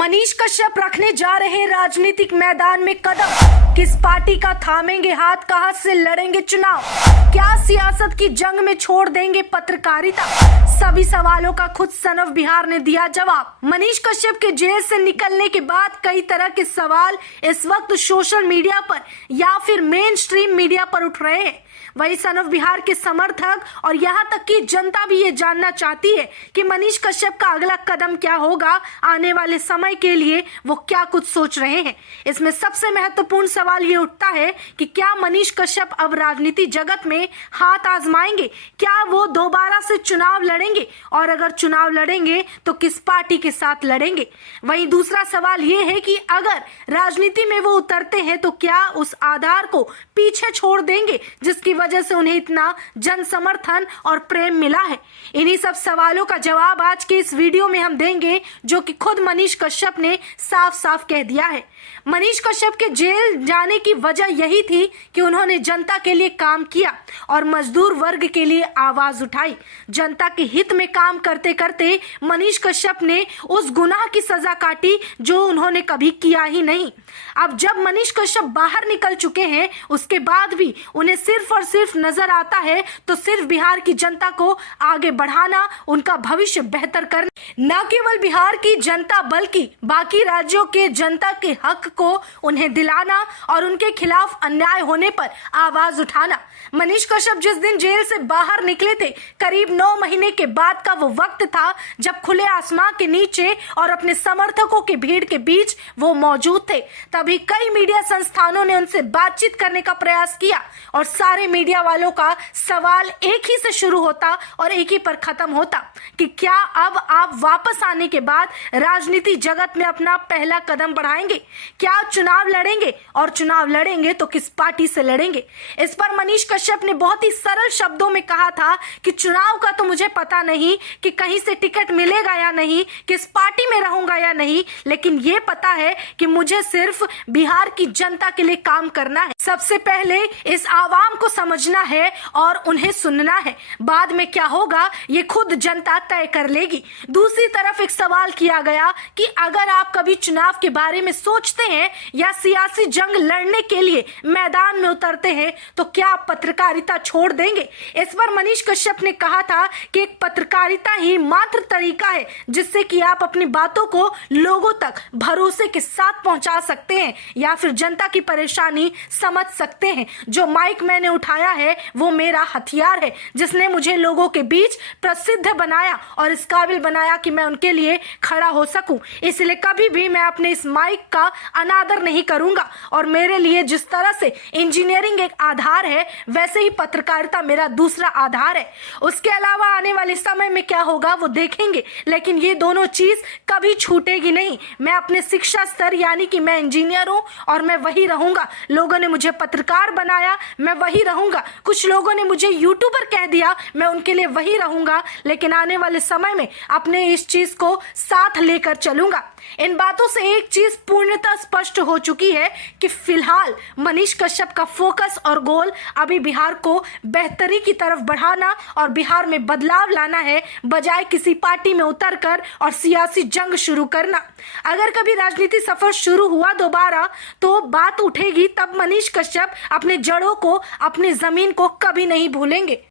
मनीष कश्यप रखने जा रहे राजनीतिक मैदान में कदम, किस पार्टी का थामेंगे हाथ, कहां से लड़ेंगे चुनाव, क्या सियासत की जंग में छोड़ देंगे पत्रकारिता। सभी सवालों का खुद सन ऑफ बिहार ने दिया जवाब। मनीष कश्यप के जेल से निकलने के बाद कई तरह के सवाल इस वक्त सोशल मीडिया पर या फिर मेन स्ट्रीम मीडिया पर उठ रहे हैं। वही सन ऑफ बिहार के समर्थक और यहाँ तक कि जनता भी ये जानना चाहती है कि मनीष कश्यप का अगला कदम क्या होगा, आने वाले समय के लिए वो क्या कुछ सोच रहे हैं। इसमें सबसे महत्वपूर्ण सवाल ये उठता है कि क्या मनीष कश्यप अब राजनीति जगत में हाथ आजमाएंगे, क्या वो दोबारा से चुनाव लड़ेंगे और अगर चुनाव लड़ेंगे तो किस पार्टी के साथ लड़ेंगे। वहीं दूसरा सवाल ये है कि अगर राजनीति में वो उतरते हैं तो क्या उस आधार को पीछे छोड़ देंगे जिसकी वजह से उन्हें इतना जन समर्थन और प्रेम मिला है। इन्हीं सब सवालों का जवाब आज के इस वीडियो में हम देंगे, जो कि खुद मनीष कश्यप ने साफ साफ कह दिया है। मनीष कश्यप के जेल जाने की वजह यही थी कि उन्होंने जनता के लिए काम किया और मजदूर वर्ग के लिए आवाज उठाई। जनता के हित में काम करते करते मनीष कश्यप ने उस गुनाह की सजा काटी जो उन्होंने कभी किया ही नहीं। अब जब मनीष कश्यप बाहर निकल चुके हैं, उसके बाद भी उन्हें सिर्फ और सिर्फ नजर आता है तो सिर्फ बिहार की जनता को आगे बढ़ाना, उनका भविष्य बेहतर करना, न केवल बिहार की जनता बल्कि बाकी राज्यों के जनता के हक को उन्हें दिलाना और उनके खिलाफ अन्याय होने पर आवाज उठाना। मनीष कश्यप जिस दिन जेल से बाहर निकले थे, करीब 9 महीने के बाद का वो वक्त था जब खुले आसमां के नीचे और अपने समर्थकों की भीड़ के बीच वो मौजूद थे। तभी कई मीडिया संस्थानों ने उनसे बातचीत करने का प्रयास किया और सारे मीडिया वालों का सवाल एक ही से शुरू होता और एक ही पर खत्म होता कि क्या अब आप वापस आने के बाद राजनीति जगत में अपना पहला कदम बढ़ाएंगे, क्या चुनाव लड़ेंगे और चुनाव लड़ेंगे तो किस पार्टी से लड़ेंगे। इस पर मनीष कश्यप ने बहुत ही सरल शब्दों में कहा था कि चुनाव का तो मुझे पता नहीं कि कहीं से टिकट मिलेगा या नहीं, किस पार्टी में रहूंगा या नहीं, लेकिन ये पता है कि मुझे सिर्फ बिहार की जनता के लिए काम करना है। सबसे पहले इस आवाम को समझना है और उन्हें सुनना है, बाद में क्या होगा ये खुद जनता तय कर लेगी। दूसरी तरफ एक सवाल किया गया कि अगर आप कभी चुनाव के बारे में सोचते हैं या सियासी जंग लड़ने के लिए मैदान में उतरते हैं तो क्या आप पत्रकारिता छोड़ देंगे। इस पर मनीष कश्यप ने कहा था कि एक पत्रकारिता ही मात्र तरीका है जिससे कि आप अपनी बातों को लोगों तक भरोसे के साथ पहुंचा सकते हैं या फिर जनता की परेशानी समझ सकते हैं। जो माइक मैंने उठाया है वो मेरा हथियार है जिसने मुझे लोगों के बीच प्रसिद्ध बनाया और इस काबिल बनाया कि मैं उनके लिए खड़ा हो सकूं। इसलिए कभी भी मैं अपने इस माइक का अनादर नहीं करूंगा और मेरे लिए जिस तरह से इंजीनियरिंग एक आधार है वैसे ही पत्रकारिता मेरा दूसरा आधार है। उसके अलावा आने वाले समय में क्या होगा वो देखेंगे, लेकिन ये दोनों चीज कभी छूटेगी नहीं। मैं अपने शिक्षा स्तर यानी कि मैं इंजीनियर हूं और मैं वही रहूंगा। लोगों ने मुझे पत्रकार बनाया, मैं वही रहूंगा। कुछ लोगों ने मुझे यूट्यूबर कह दिया, मैं उनके लिए वही रहूंगा, लेकिन आने वाले समय में अपने इस चीज को साथ लेकर चलूंगा। इन बातों से एक चीज पूर्णतः स्पष्ट हो चुकी है कि फिलहाल मनीष कश्यप का फोकस और गोल अभी बिहार को बेहतरी की तरफ बढ़ाना और बिहार में बदलाव लाना है, बजाय किसी पार्टी में उतरकर और सियासी जंग शुरू करना। अगर कभी राजनीति सफर शुरू हुआ दोबारा तो बात उठेगी, तब मनीष कश्यप अपने जड़ों को, अपनी जमीन को कभी नहीं भूलेंगे।